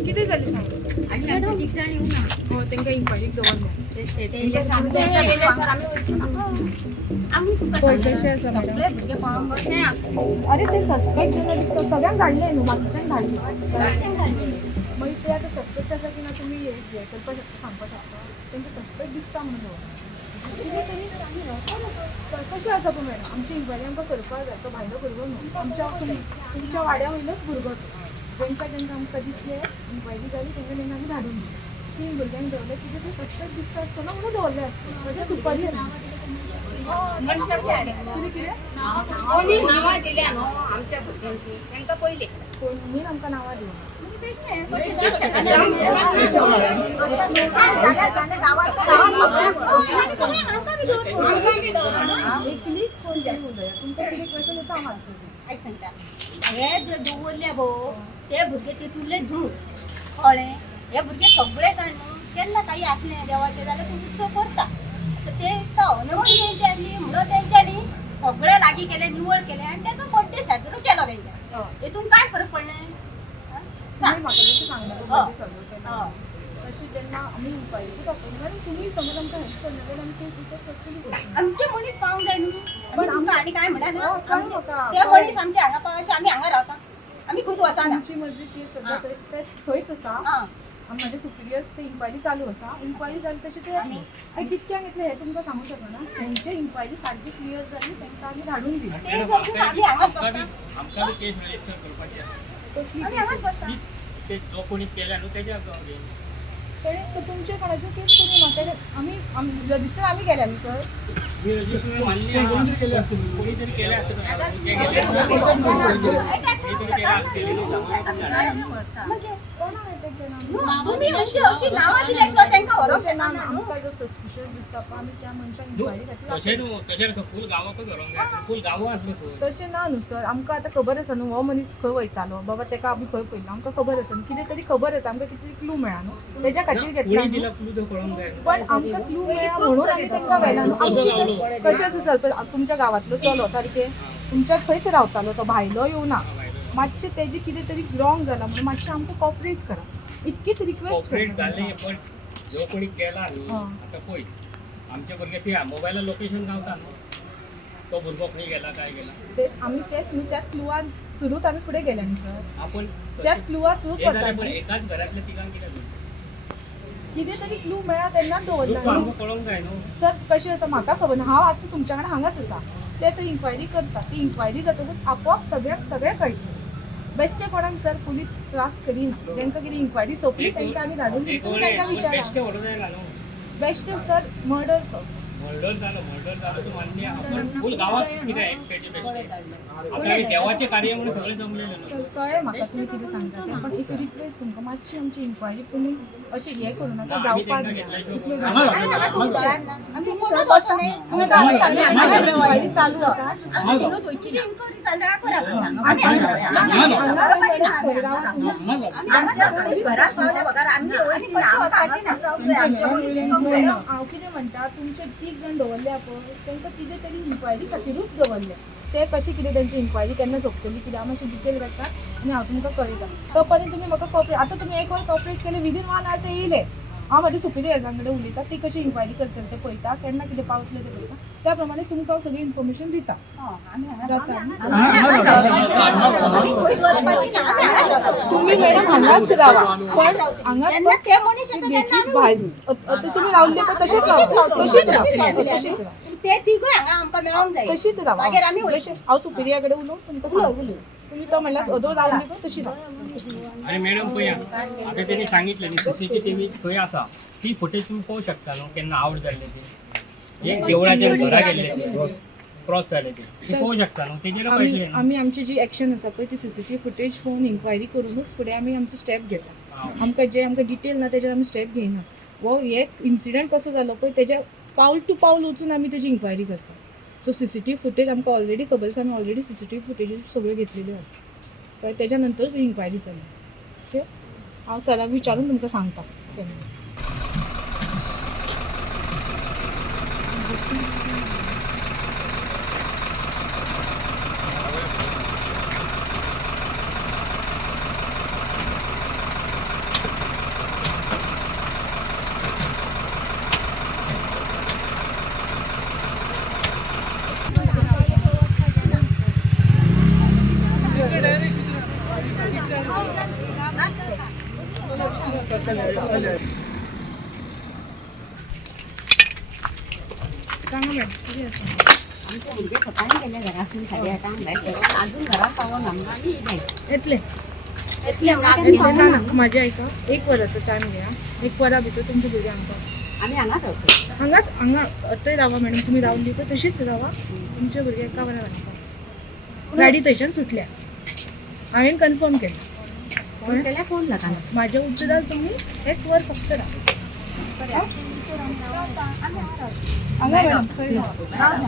किती झाली सांग हो त्यांना इन्क्वायरीक दवरल्या अरे ते सस्पेक्ट सगळ्यांक धाडले न्हू बाकीच्यांक धाडले मागीर ते आतां सस्पेक्ट आसा की ना तुमी हे करपाक शकता सांगपाक शकता तेंकां सस्पेक्ट दिसता म्हणून कशें आसा पळय मॅडम आमची इन्क्वायरी आमकां करपाक जाय तो भायलो भुरगो न्हू आमच्या तुमच्या वाड्या वयलोच भुरगो तो जेंकां आमकां दिसले इन्क्वायरी जाली तेंकां आमी धाडून दिली 3 भुरग्यांक दवरले कितें ते सस्पेक्ट दिसता आसतना म्हणून दवरले आसता ताचे सुपरियर कोणी आमकां नांवां दिली एकलीच कोण उलया तुमकां कितें क्वेश्चन आसा हांव आन्सर सांगता सगळे दवरले गो ते भुरगे तितूंतले धूर कळ्ळें हे भुरगे सगळे जाण केन्ना काही आसलें देवाचें जाल्यार पुलीस करता ते अनुभव जयंती आसली म्हणून तेंच्यांनी सगळे लागीं केले निवळ केले आनी तेचो बड्डे साजरो केलो तेंच्या हितून काय फरक पडलें आमचे मनीस पावूंक जाय न्हू पण आमकां आनी काय म्हणा ते मनीस आमचे हांगा पावचे आमी हांगा रावता आमी खंयच वचना आमची मर्जी ती सद्या थंयच आसा म्हाजे सुपिरियर्स ते इन्क्वायरी चालू आसा इन्क्वायरी जाली तशी ते कितक्यांक येतले हे तुमकां सांगूं शकना तेंचे इन्क्वायरी सारकी क्लियर जाली तेंकां आमी धाडून दिली ते जो कोणी केल्या न्हू तेज्या तेणे तुमचे कोणाचे केस करूं ना तेणे आमी रजिस्टर आमी केल्या न्हू सर कोणीतरी केल्या सस्पिशियस दिसता आमी त्या मनशाक इन्क्वायरी खातीर फूल गांवाकूच व्हरोंक जाय फूल गांवां आसली तशें ना न्हू सर आमकां आतां खबर आसा न्हू हो मनीस खंय वयतालो बाबा तेका आमी खंय पयलो आमकां खबर आसा न्हू कितें तरी खबर आसा आमकां कितें क्लू मेळ्ळा न्हू तेज्या खातीर घेतला पण आमकां क्लू मेळ्ळा म्हणून आमी तेंकां व्हेला न्हू कशें आसा सर तुमच्या गांवांतलो चलो सारकें तुमच्या थंयच रावतालो तो भायलो येवना मातशें तेजी कितें तरी रॉंग जाला म्हणून मातशें आमकां कॉपरेट करा इतकीच रिक्वेस्ट जाली पण जो कोणी केला न्ही आतां पळय आमचे भुरगे ते मोबायलार लोकेशन गावता न्हू तो भुरगो खंय गेला काय गेला ते आमी तेच न्हू त्या क्लुआर थ्रूच आमी फुडें गेले न्ही सर आपण त्या क्लुआर थ्रूच वता एकाच घरातल्या तिगांक कितें तरी क्लू मेळ्ळा तेन्नाच दवरला कळोंक जाय न्हू सर कशें आसा म्हाका खबर ना हांव आतां तुमच्या कडेन हांगाच आसा ते इन्क्वायरी करता ती इन्क्वायरी जातकूच आपोआप सगळें कळटलें बेश्टे कोणाक सर पुलीस त्रास करिना जेंकां कितें इन्क्वायरी सोंपली तेंकां आमी धाडून तुमी तेंकां विचारा बेश्टे सर मर्डर जालो तू मान्य आपण फूल गावात कितें एकट्याचे बेश्टे आता देवाचे कार्य म्हणून सगळे जमलेले न्हू कळ्ळें म्हाका तुमी कितें सांगता पण एक रिक्वेस्ट तुमकां मातशी आमची इन्क्वायरी तुमी अशें हें करूं नाका जावपाक इन्क्वायरी चालू आसा हांव कितें म्हणटा तुमचे 3 जाण दवरल्या पळय तांकां कितें तरी इन्क्वायरी खातीरूच दवरल्या ते कशी कितें तेंची इन्क्वायरी केन्ना सोंपतली कितें हांव मातशें डिटेल काडटा आनी हांव तुमकां कळयता तो पर्यंत तुमी म्हाका कॉपरेट आतां तुमी एक वर कॉपरेट केले विदीन 1 आवर ते येयले हांव म्हाज्या सुपिरियर्सां कडेन उलयता ती कशी इन्क्वायरी करतले ते पळयता केन्ना कितें पावतले ते पळयता त्या प्रमाणे तुमकां हांव सगळी इन्फॉर्मेशन दिता तुम्ही मॅडम हांगाच रावा पण हांगा तुमी रावले तर तशेंच तशीच रावा हांव सुपिरियर कडेन उलोवन तुमकां सांगतलें तुम्ही तो म्हणल्यार अदो रावली पण तशी रावा आणि मॅडम पळया आता त्यांनी सांगितलं न्ही सीसीटीव्ही थंय आसा ती फुटेज तुम्ही पळोवंक शकता न्हू केन्ना आउट जाल्ले ती एक देवळाचे घरा गेल्ले क्रॉस जाले ते पळोवंक शकता न्हू तेजेर पाहिजे आमी आमची जी एक्शन आसा पळय ती सीसीटीव्ही फुटेज पळोवन इन्क्वायरी करूनच फुडें आमी आमचो स्टेप घेता आमकां डिटेल ना तेजेर आमी स्टेप घेयना वो एक इन्सिडंट कसो जालो पळय तेज्या पावल टू पावल वचून आमी तेजी इन्क्वायरी करता सो सीसीटीव्ही फुटेज आमकां ऑलरेडी खबर आसा आमी ऑलरेडी सीसीटीव्ही फुटेज सगळ्यो घेतलेल्यो आसा कळ्ळें तेज्या नंतर इन्क्वायरी चलता ओके हांव सराक विचारून तुमकां सांगता सांगा मॅडम किती असं आमच्या म्हणजे सकाळी गेल्या घरासून खाली आता अजून घरात पाहून आमका मी येतले इतले ना ना माझ्या ऐका 1 वराचो टायम घ्या 1 वरा भितर तुमचे भुरगे आमकां आम्ही हांगाच रावतो हांगा थंय रावा मॅडम तुमी रावली पळय तशीच रावा तुमचे भुरगे एका वरा घालता गाडी थंयच्यान सुटल्या हांवें कन्फर्म केलें फोन केल्यार फोन लागना माझ्या उद्देशाल तुम्ही 1 वर फक्त राहा हांगा मॅडम थंय रावा